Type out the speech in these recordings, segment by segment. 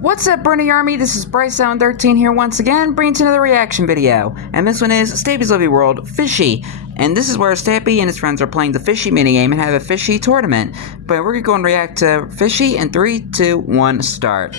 What's up, Brony Army? This is BryceAllen13 here once again, bringing to another reaction video. And this one is Stampy's Lovely World, Fishy. And this is where Stampy and his friends are playing the Fishy minigame and have a Fishy tournament. But we're going to go and react to Fishy in 3, 2, 1, start.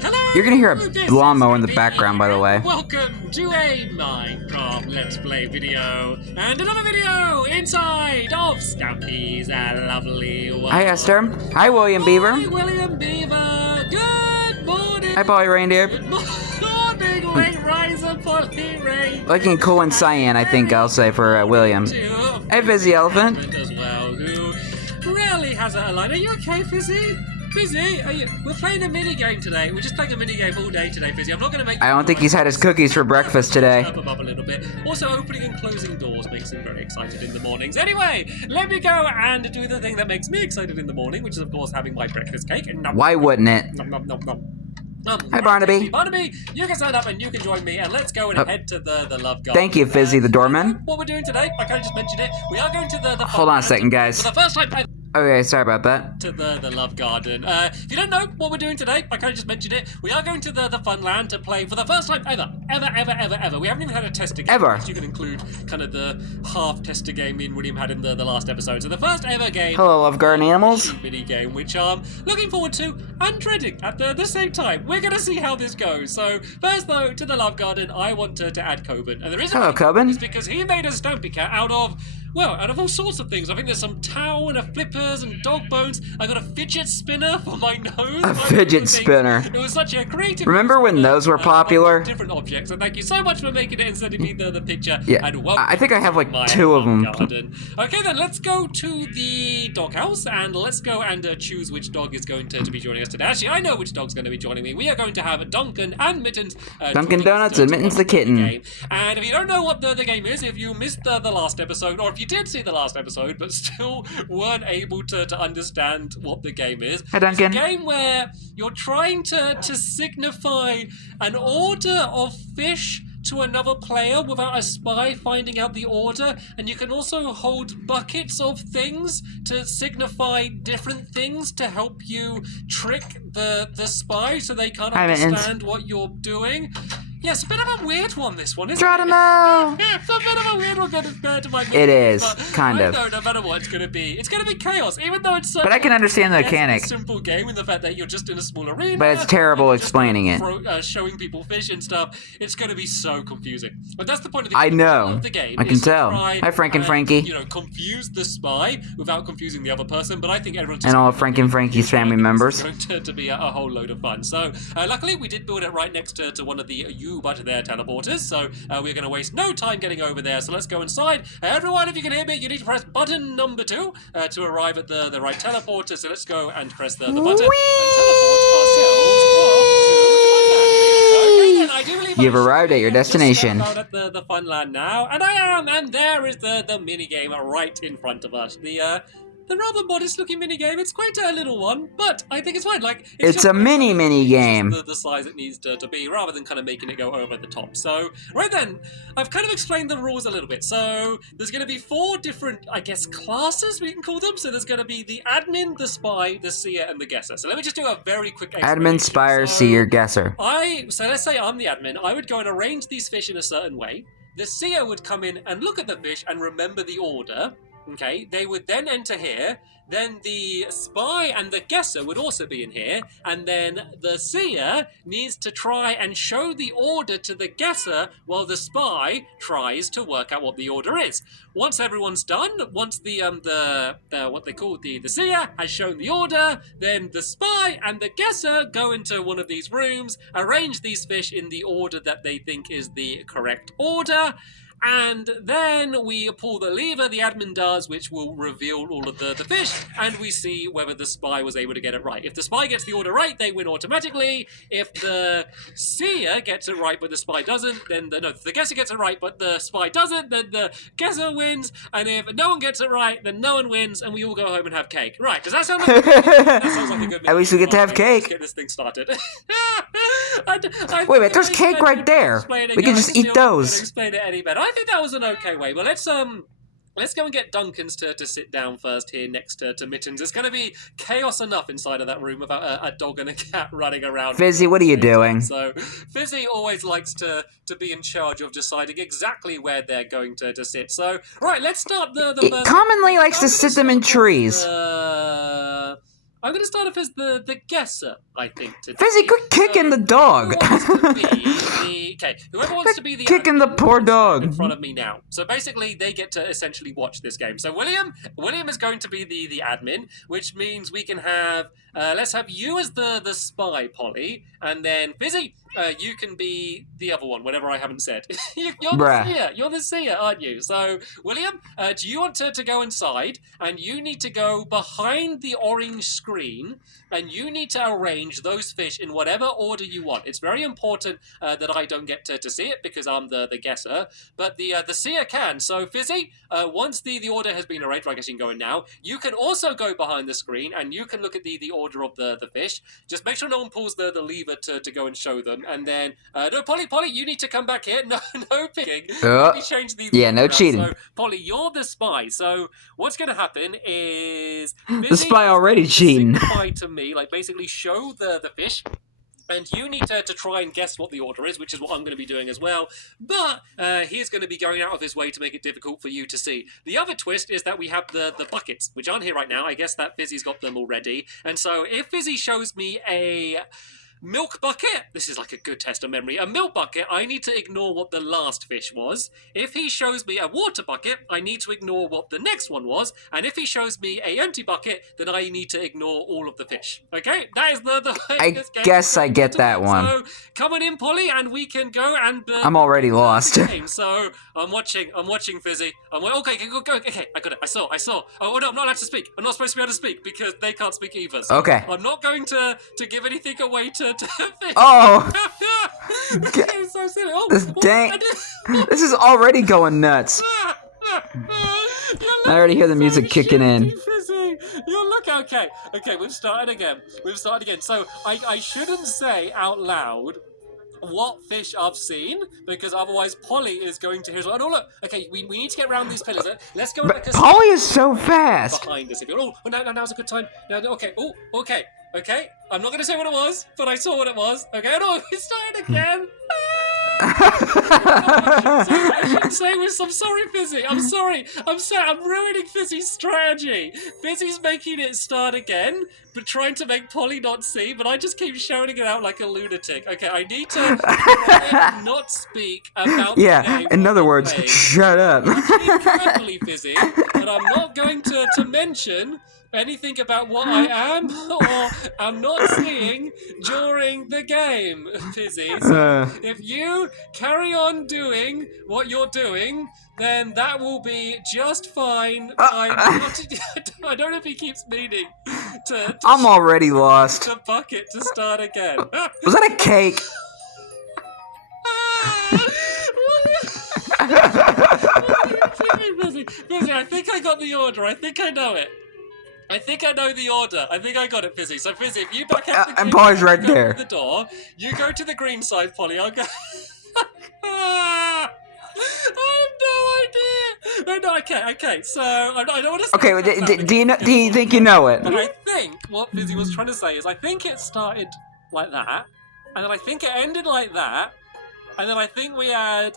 Hello! You're going to hear a lawnmower in the background, by the way. Welcome to a Minecraft Let's Play video. And another video inside of Stampy's Lovely World. Hi, Esther. Hi, William Beaver. Hi, William Beaver. Good morning. Hi, Polly Reindeer. Good morning, late riser, Polly Rain. Looking cool in cyan, I think I'll say for William. Hey, Fizzy Elephant. As well, who rarely has a line. Are you okay, Fizzy? Fizzy, we're playing a mini-game today. We're just playing a mini-game all day today, Fizzy. I'm not going to make... I don't think he's had his cookies for breakfast today. Up above a little bit. Also, opening and closing doors makes him very excited in the mornings. Anyway, let me go and do the thing that makes me excited in the morning, which is, of course, having my breakfast cake. Why wouldn't it? Nom, nom, nom, nom. Hi, Barnaby. Barnaby, you can sign up and you can join me, and let's go and head to the Love Garden. Thank you, Fizzy the doorman. What we're doing today, I kind of just mentioned it. We are going to the Hold on a second, guys. For the first time... Okay, sorry about that. To the Love Garden. If you don't know what we're doing today, I kind of just mentioned it. We are going to the Fun Land to play for the first time ever. Ever. We haven't even had a tester game. Ever. You can include kind of the half tester game in William had in the last episode. So the first ever game. Hello, Love Garden animals. Mini game, which I'm looking forward to and dreading at the same time. We're going to see how this goes. So first, though, to the Love Garden, I want to add Coben. And the reason Hello, Coben. is because he made a Stampy cat out of... well, out of all sorts of things. I think there's some towel and a flippers and dog bones. I got a fidget spinner for my nose. A fidget spinner. It was such a creative... remember when those were popular? Different objects. And thank you so much for making it and sending me the picture. Yeah, and I think I have like my 2 of them. garden. Okay, then let's go to the doghouse and let's go and choose which dog is going to be joining us today. Actually, I know which dog's going to be joining me. We are going to have Duncan and Mittens. Dunkin' Donuts and Mittens the kitten. Game. And if you don't know what the game is, if you missed the last episode, or if you did see the last episode but still weren't able to understand what the game is. Hi, Duncan. It's a game where you're trying to signify an order of fish to another player without a spy finding out the order, and you can also hold buckets of things to signify different things to help you trick the spy so they can't understand what you're doing. Yeah, it's a bit of a weird one, this one, isn't it? Geronimo! It's a bit of a weird one compared to my movie. It is, but kind of. I know no matter what it's going to be. It's going to be chaos, even though it's so... But I can understand the mechanic. It's a simple game in the fact that you're just in a small arena. But it's terrible explaining it. Showing people fish and stuff. It's going to be so confusing. But that's the point of the I know. Of the game. I can tell. Hi, Frank and Frankie. You know, confuse the spy without confusing the other person. But I think everyone's... and all of Frank and Frankie's family members. It's going to be a whole load of fun. So, luckily, we did build it right next to one of the U-But there teleporters. So we're going to waste no time getting over there. So let's go inside. Everyone, if you can hear me, you need to press button number 2 to arrive at the right teleporter. So let's go and press the button and teleport ourselves off to the Funland. Okay, then I do believe you've arrived at your destination. Out at the Funland now, and I am, and there is the mini game right in front of us. The rather modest-looking mini-game. It's quite a little one, but I think it's fine. Like it's a mini game. The size it needs to be, rather than kind of making it go over the top. So, right then, I've kind of explained the rules a little bit. So, there's going to be 4 different, I guess, classes we can call them. So, there's going to be the admin, the spy, the seer, and the guesser. So, let me just do a very quick explanation. Admin, spy, seer, guesser. So, let's say I'm the admin. I would go and arrange these fish in a certain way. The seer would come in and look at the fish and remember the order. Okay, they would then enter here, then the spy and the guesser would also be in here, and then the seer needs to try and show the order to the guesser while the spy tries to work out what the order is. Once everyone's done, once the what they call the seer has shown the order, then the spy and the guesser go into one of these rooms, arrange these fish in the order that they think is the correct order, and then we pull the lever, the admin does, which will reveal all of the fish, and we see whether the spy was able to get it right. If the spy gets the order right, they win automatically. If the seer gets it right but the spy doesn't, then if the guesser gets it right but the spy doesn't, then the guesser wins, and if no one gets it right, then no one wins, and we all go home and have cake. Right, does that sound like a good That sounds like a good At least we get to have cake. Let's get this thing started. Wait a minute, there's cake right there. We can just eat those. Explain it any better. I think that was an okay way, but let's Let's go and get Duncan's to sit down first here next to Mittens. It's going to be chaos enough inside of that room without a dog and a cat running around. Fizzy, what are you doing? So Fizzy always likes to be in charge of deciding exactly where they're going to sit. So, right, let's start the It first... commonly likes to sit them in trees. I'm going to start off as the guesser, I think, today. Fizzy, quit kicking the dog. Whoever wants to be the kicking the poor dog in front of me now. So basically, they get to essentially watch this game. So William is going to be the admin, which means we can have let's have you as the spy, Polly, and then Fizzy, you can be the other one, whatever I haven't said. You're the seer. You're the seer, aren't you? So William, do you want to go inside, and you need to go behind the orange screen, and you need to arrange those fish in whatever order you want. It's very important that I don't get to see it because I'm the guesser, but the seer can. So Fizzy, once the order has been arranged, I guess you can go in now, you can also go behind the screen and you can look at the order of the fish. Just make sure no one pulls the lever to go and show them. And then, no, Polly, you need to come back here. No picking. Let me change these. Yeah, no cheating. So, Polly, you're the spy. So what's going to happen is the spy already cheating. Signify to me, like basically show the fish. And you need to try and guess what the order is, which is what I'm going to be doing as well. But he's going to be going out of his way to make it difficult for you to see. The other twist is that we have the buckets, which aren't here right now. I guess that Fizzy's got them already. And so if Fizzy shows me a milk bucket, this is like a good test of memory. A milk bucket, I need to ignore what the last fish was. If he shows me a water bucket, I need to ignore what the next one was. And if he shows me a empty bucket, then I need to ignore all of the fish. Okay, that is the I guess I get that one. So come on in, Polly, and we can go and. I'm already lost. So I'm watching Fizzy. Okay, go. Okay, I got it. I saw. Oh no, I'm not allowed to speak. I'm not supposed to be able to speak because they can't speak either. So okay. I'm not going to give anything away to oh! It's so silly. This is already going nuts. I already hear the music kicking in. Fizzy. Okay, we've started again. So I shouldn't say out loud what fish I've seen, because otherwise Polly is going to hear. Oh no, look. Okay, we need to get around these pillars. Let's go. Polly is so fast. Behind us. Now's a good time. Okay. Okay. I'm not going to say what it was, but I saw what it was. Okay. No, we started again. I shouldn't say this. I'm sorry, Fizzy. I'm sorry. I'm ruining Fizzy's strategy. Fizzy's making it start again, but trying to make Polly not see, but I just keep shouting it out like a lunatic. Okay, I need to not speak about the game. In other words, shut up. Correctly, Fizzy, but I'm not going to mention anything about what I am or am not seeing during the game, Fizzy. So if you carry on doing what you're doing, then that will be just fine. I don't know if he keeps meaning to I'm already lost. The bucket to start again. Was that a cake? Fizzy, I think I got the order. I think I know it. I think I know the order. I think I got it, Fizzy. So, Fizzy, if you back out the green and Polly's right there. The door, you go to the green side, Polly. I'll go. I have no idea. No, okay. So, I don't want to say. Okay, do you think you know it? But I think what Fizzy was trying to say is I think it started like that, and then I think it ended like that. And then I think we had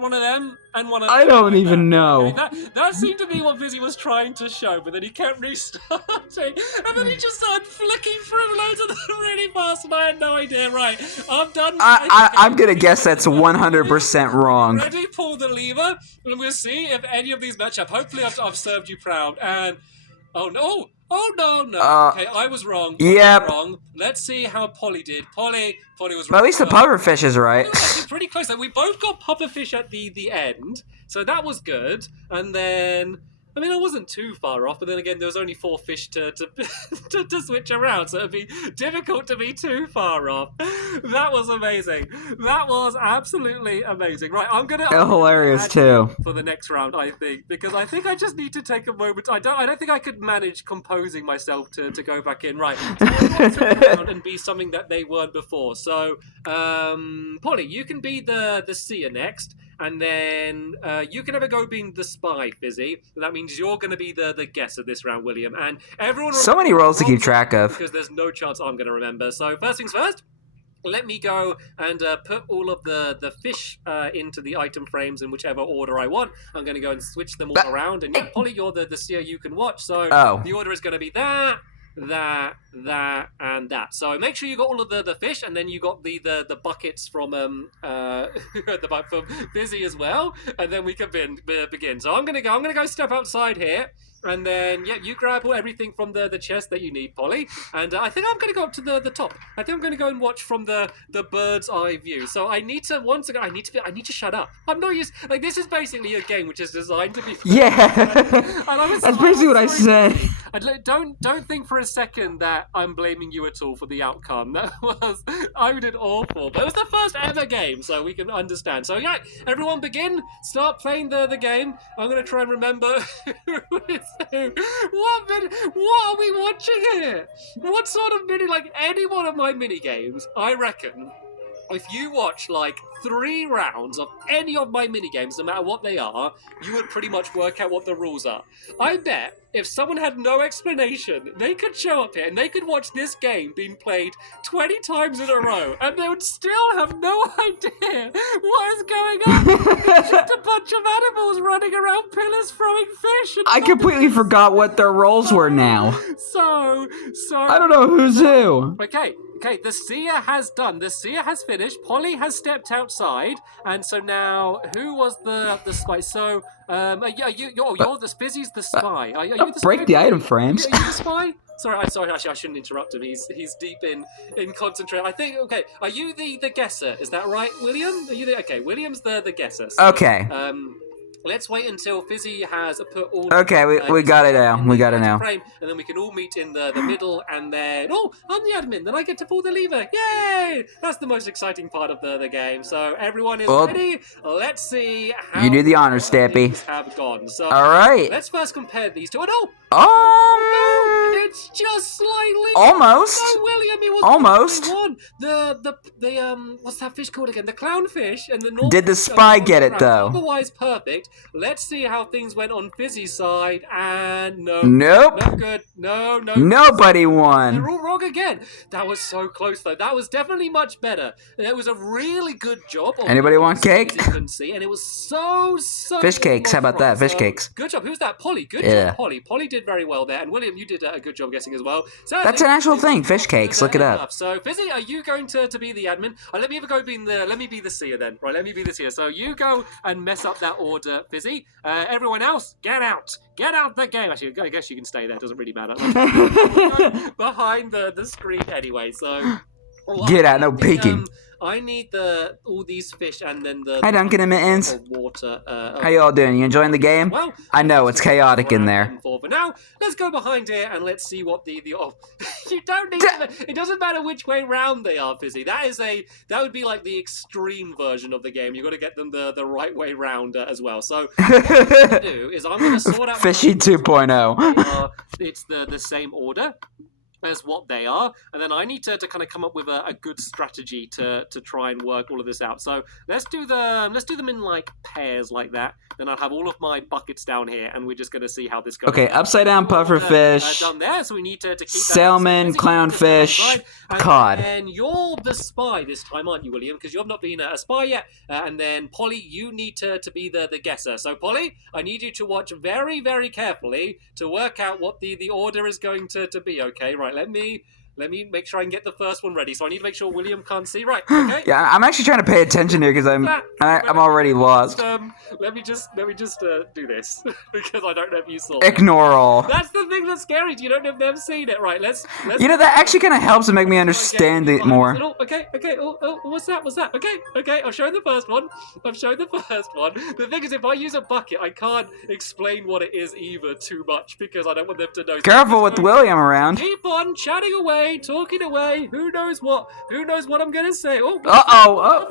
one of them and one of them. I don't even know. Okay, that seemed to be what Fizzy was trying to show, but then he kept restarting. And then he just started flicking through loads of them really fast, and I had no idea. Right, I'm done. I'm going to guess that's 100% wrong. Ready, pull the lever, and we'll see if any of these match up. Hopefully I've served you proud. And, oh no. Okay, I was wrong. Yep. Wrong. Let's see how Polly did. Polly was wrong. But at least the pufferfish is right. Actually, pretty close. We both got pufferfish at the end, so that was good. And then, I mean, I wasn't too far off, but then again, there was only 4 fish to switch around, so it'd be difficult to be too far off. That was amazing. That was absolutely amazing. Right, I'm gonna hilarious too for the next round, I think, because I think I just need to take a moment. I don't think I could manage composing myself to go back in. Right, so I want to and be something that they weren't before. So, Polly, you can be the seer next. and then you can have a go being the spy, Fizzy. That means you're going to be the guesser this round, William. And everyone. So many roles to keep track of. Because there's no chance I'm going to remember. So first things first. Let me go and put all of the fish into the item frames in whichever order I want. I'm going to go and switch them all around. And yeah, Polly, you're the seer you can watch. So the order is going to be that, and that. So make sure you got all of the fish, and then you got the buckets from from Fizzy as well. And then we can begin. So I'm gonna go step outside here. And then, yeah, you grab everything from the chest that you need, Polly. And I think I'm going to go up to the top. I think I'm going to go and watch from the bird's eye view. So I need to, once again, I need to shut up. I'm not used, like, this is basically a game which is designed to be... Yeah, that's basically what I said. Don't think for a second that I'm blaming you at all for the outcome. I did awful. But it was the first ever game, so we can understand. So, yeah, everyone begin. Start playing the game. I'm going to try and remember who is what are we watching here? What sort of like any one of my mini games, I reckon, if you watch like 3 rounds of any of my mini games, no matter what they are, you would pretty much work out what the rules are. I bet if someone had no explanation, they could show up here and they could watch this game being played 20 times in a row, and they would still have no idea what is going on. It's just a bunch of animals running around pillars throwing fish. And I completely forgot what their roles were now. So I don't know who's who. Okay, the seer has done. The seer has finished. Polly has stepped outside, and so now who was the spy? So you're the Fizzy's the spy. Are you the spy? Break the item frames. Are you the spy? Sorry, actually, I shouldn't interrupt him. He's deep in concentration. I think. Okay, are you the guesser? Is that right, William? Are you okay? William's the guesser. So, okay. Let's wait until Fizzy has put all... Okay, we got it now. We got it now. Frame, and then we can all meet in the middle, and then... Oh, I'm the admin. Then I get to pull the lever. Yay! That's the most exciting part of the game. So everyone is ready. Let's see how... You do the honors, Stampy. ...have gone. So, all right. Let's first compare these two. Oh, no! It's just slightly... Almost. No, William, it was... Almost. The what's that fish called again? The clownfish and the normal... Did the spy get it, though? Otherwise perfect. Let's see how things went on Fizzy's side, and Nope. No good. No. Nobody won. They're all wrong again. That was so close, though. That was definitely much better. It was a really good job. Anybody want cake? You couldn't see, and it was so fish cakes. How about that? Fish cakes. Good job. Who's that? Polly. Good job, Polly. Polly did very well there, and William, you did a good job guessing as well. So that's an actual thing. Fish cakes. Look it up. So Fizzy, are you going to be the admin? Let me be the seer then. Right, let me be the seer. So you go and mess up that order, Fizzy. Everyone else, get out. Get out the game. Actually, I guess you can stay there. It doesn't really matter. Behind the screen anyway. So get out. No peeking. I need all these fish and then the... Hi, Duncan and Mittens. Water. How you all doing? You enjoying the game? Well, I know, it's chaotic in there. For now, let's go behind here and let's see what the you don't need to... It doesn't matter which way round they are, Fizzy. That would be like the extreme version of the game. You've got to get them the right way round as well. So what I'm going to do is I'm going to sort out... Fishy 2.0. It's the same order as what they are, and then I need to kind of come up with a good strategy to try and work all of this out. So let's do them in like pairs like that. Then I'll have all of my buckets down here, and we're just going to see how this goes. Okay, upside down pufferfish, done there, so we need to keep salmon, clownfish, cod. And you're the spy this time, aren't you, William? Because you have not been a spy yet. And then Polly, you need to be the guesser. So Polly, I need you to watch very, very carefully to work out what the order is going to be. Okay, right. Let me make sure I can get the first one ready. So I need to make sure William can't see. Right, okay. Yeah, I'm actually trying to pay attention here because I'm already lost. Let me just do this because I don't know if you saw. Ignore all. That's the thing that's scary. You don't know if they've seen it. Right, let's. You know, that actually kind of helps to make me understand it more. Okay. Oh, what's that? Okay. I've shown the first one. The thing is, if I use a bucket, I can't explain what it is either too much because I don't want them to know. Careful with William around. Keep on chatting away, talking away. Who knows what I'm gonna say? Oh.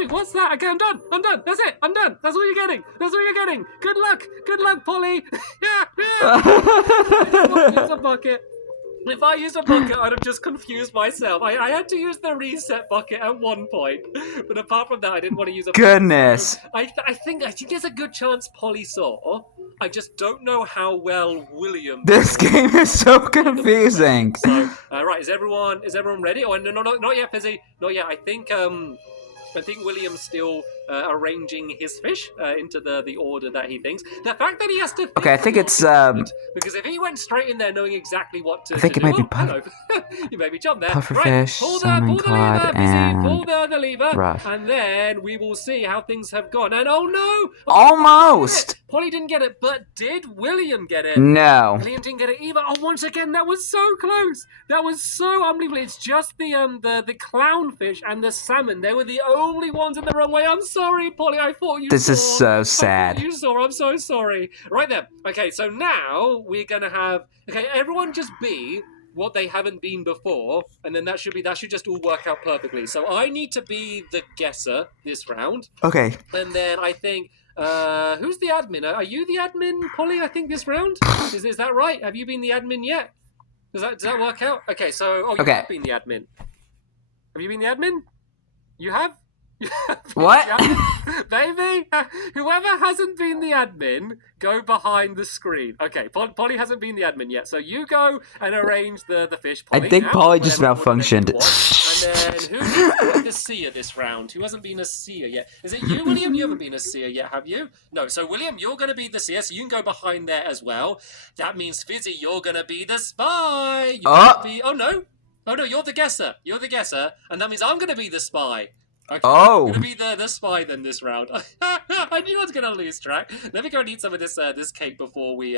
What's that? Okay, I'm done. That's it. I'm done. That's all you're getting. Good luck, Polly. Yeah. It's a bucket. If I used a bucket, I'd have just confused myself. I had to use the reset bucket at one point, but apart from that, I didn't want to use a bucket. Goodness. I think there's a good chance Polly saw. I just don't know how well William. This game is so confusing. So, right, is everyone ready? Oh, no, not yet, Fizzy. Not yet. I think William's still arranging his fish into the order that he thinks. The fact that he has to. Okay, I think it's because if he went straight in there knowing exactly what to. I think to it might do, be hello. You made me jump there. pufferfish, Right, salmon cod, and pull the lever, ruff. and then we will see how things have gone. And oh no! Almost. Polly didn't get it, but did William get it? No. William didn't get it either. Oh, once again, that was so close. That was so unbelievable. It's just the clownfish and the salmon. They were the only ones in the wrong way. I'm sorry, Polly. I thought you. This saw. is so sad. You saw. I'm so sorry. Right there. Okay, so now we're gonna have. Okay, everyone just be what they haven't been before, and then that should just all work out perfectly. So I need to be the guesser this round. Okay. And then I think. Who's the admin? Are you the admin, Polly? I think this round is that right? Have you been the admin yet? Does that work out? Okay, so you have been the admin. Have you been the admin? You have. What? Baby, whoever hasn't been the admin, go behind the screen. Okay, Polly hasn't been the admin yet, so you go and arrange the fish. Polly, I think Polly just malfunctioned. And then who needs to be the seer this round? Who hasn't been a seer yet? Is it you, William? You haven't been a seer yet, have you? No, so William, you're going to be the seer, so you can go behind there as well. That means Fizzy, you're going to be the spy. Oh no, you're the guesser. You're the guesser, and that means I'm going to be the spy. Okay, I'm gonna be the spy then this round. I knew I was gonna lose track. Let me go and eat some of this cake before we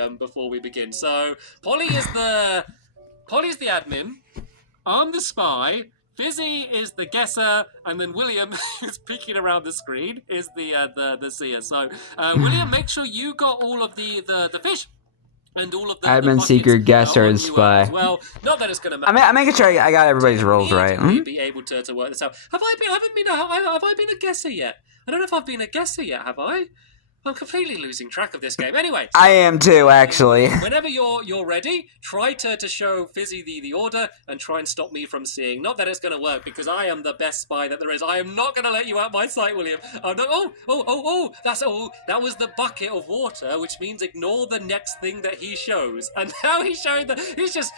begin. So Polly is the admin. I'm the spy. Fizzy is the guesser, and then William, who's peeking around the screen, is the seer. So William, make sure you got all of the fish. And all of the admin, seeker, guesser, and spy. Well, not that it's going to matter. I'm making sure I got everybody's roles right. Be able to work this out. Have I been a guesser yet? I don't know if I've been a guesser yet. Have I? I'm completely losing track of this game. Anyway, I am too, actually. Whenever you're ready, try to show Fizzy the order and try and stop me from seeing. Not that it's going to work because I am the best spy that there is. I am not going to let you out my sight, William. Oh no! That was the bucket of water, which means ignore the next thing that he shows. And now he's showing he hasn't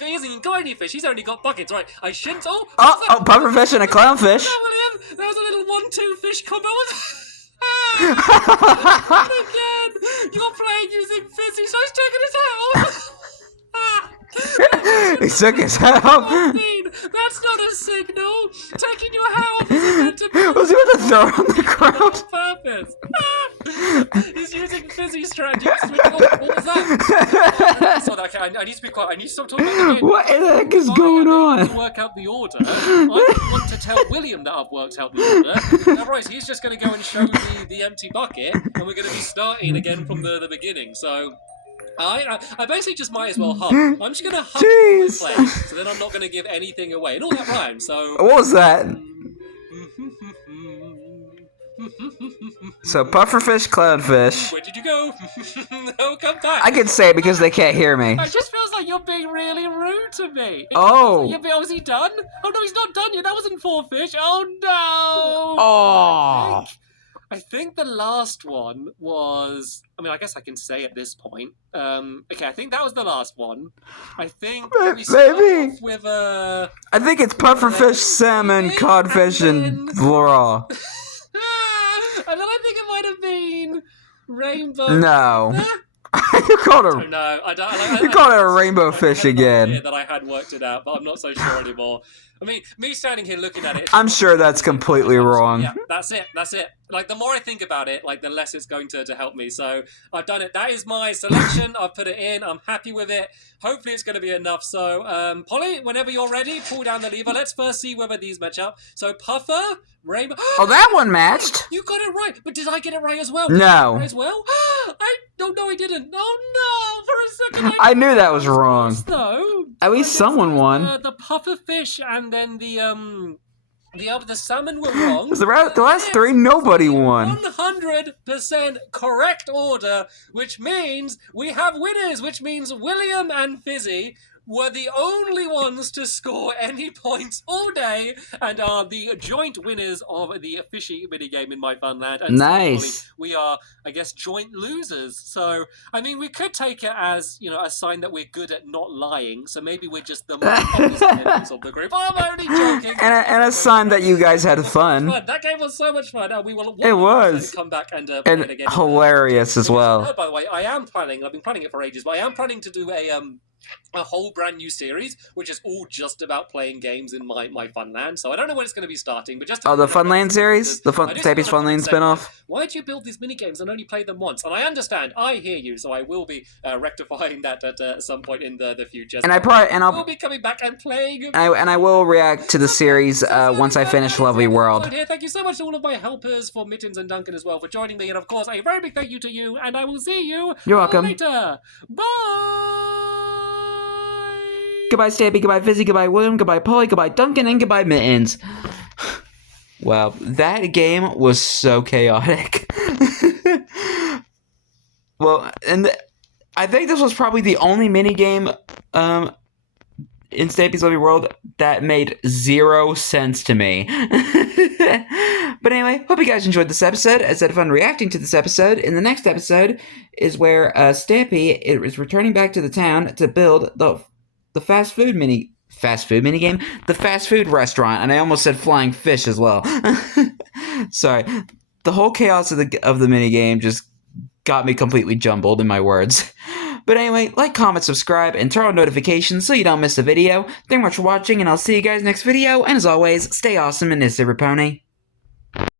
even got any fish. He's only got buckets. Right? I shouldn't. Pufferfish and a clownfish. No, William, that was a little 1-2 fish combo. Again, you're playing using Fizzy, so he's taking his hat off. He took his hat off. That's not a signal. Taking your hat off isn't meant to be. Was he about to throw it on the ground? On purpose. He's using Fizzy strategy. What was that? Okay, I need to be quiet. I need to stop talking about the What the heck is going on? To work out the order. I want to tell William that I've worked out the order. Otherwise, he's just going to go and show the empty bucket, and we're going to be starting again from the beginning. So. I basically just might as well hum. I'm just going to hum my play, so then I'm not going to give anything away. And all that rhymes, so... What was that? So, pufferfish, clownfish. Where did you go? No, come back. I can say it because they can't hear me. It just feels like you're being really rude to me. Was he done? Oh, no, he's not done yet. That wasn't 4 fish. Oh, no. Oh. I think the last one was... I guess I can say at this point. Okay, I think that was the last one. I think we start off with I think it's pufferfish, salmon, codfish, and raw. And then I think it might have been rainbow. No. You called it. No, I don't. You called it a rainbow fish again. That I had worked it out, but I'm not so sure anymore. Me standing here looking at it. I'm sure that's completely wrong. Yeah, that's it. Like, the more I think about it, like, the less it's going to help me. So, I've done it. That is my selection. I've put it in. I'm happy with it. Hopefully, it's going to be enough. So, Polly, whenever you're ready, pull down the lever. Let's first see whether these match up. So, Puffer, Rainbow... Oh, that one matched. You got it right. But did I get it right as well? No. As well? No, I didn't. Oh, no. For a second, I knew that was wrong. Though. At least someone won. The puffer fish and then the salmon were wrong. The last 3, nobody won. 100% correct order, which means we have winners, which means William and Fizzy were the only ones to score any points all day and are the joint winners of the Fishy minigame in My Fun Land. And Nice. we are, I guess, joint losers. So, I mean, we could take it as, you know, a sign that we're good at not lying. So maybe we're just the most honest members of the group. Oh, I'm only joking. And a sign that you guys had fun. That game was so much fun. We will It was. come back and play And it again. hilarious as well. By the way, I am planning, I've been planning it for ages, but I am planning to do a whole brand new series, which is all just about playing games in my Funland. So I don't know when it's going to be starting, but just... Oh, the Funland series? The Stampy's Funland spinoff? Why'd you build these minigames and only play them once? And I understand, I hear you, so I will be rectifying that at some point in the future. So I'll be coming back and playing... And I will react to the series once I finish Lovely World. Thank you so much to all of my helpers, for Mittens and Duncan as well, for joining me. And of course, a very big thank you to you, and I will see you later. Bye! Goodbye, Stampy. Goodbye, Fishy. Goodbye, William. Goodbye, Polly. Goodbye, Duncan. And goodbye, Mittens. Wow, that game was so chaotic. Well, and I think this was probably the only minigame in Stampy's Lovely World that made 0 sense to me. But anyway, hope you guys enjoyed this episode. As I had fun reacting to this episode. In the next episode is where Stampy is returning back to the town to build the fast food minigame? The fast food restaurant, and I almost said flying fish as well. Sorry. The whole chaos of the minigame just got me completely jumbled in my words. But anyway, like, comment, subscribe, and turn on notifications so you don't miss a video. Thank you much for watching, and I'll see you guys next video, and as always, stay awesome and this every pony.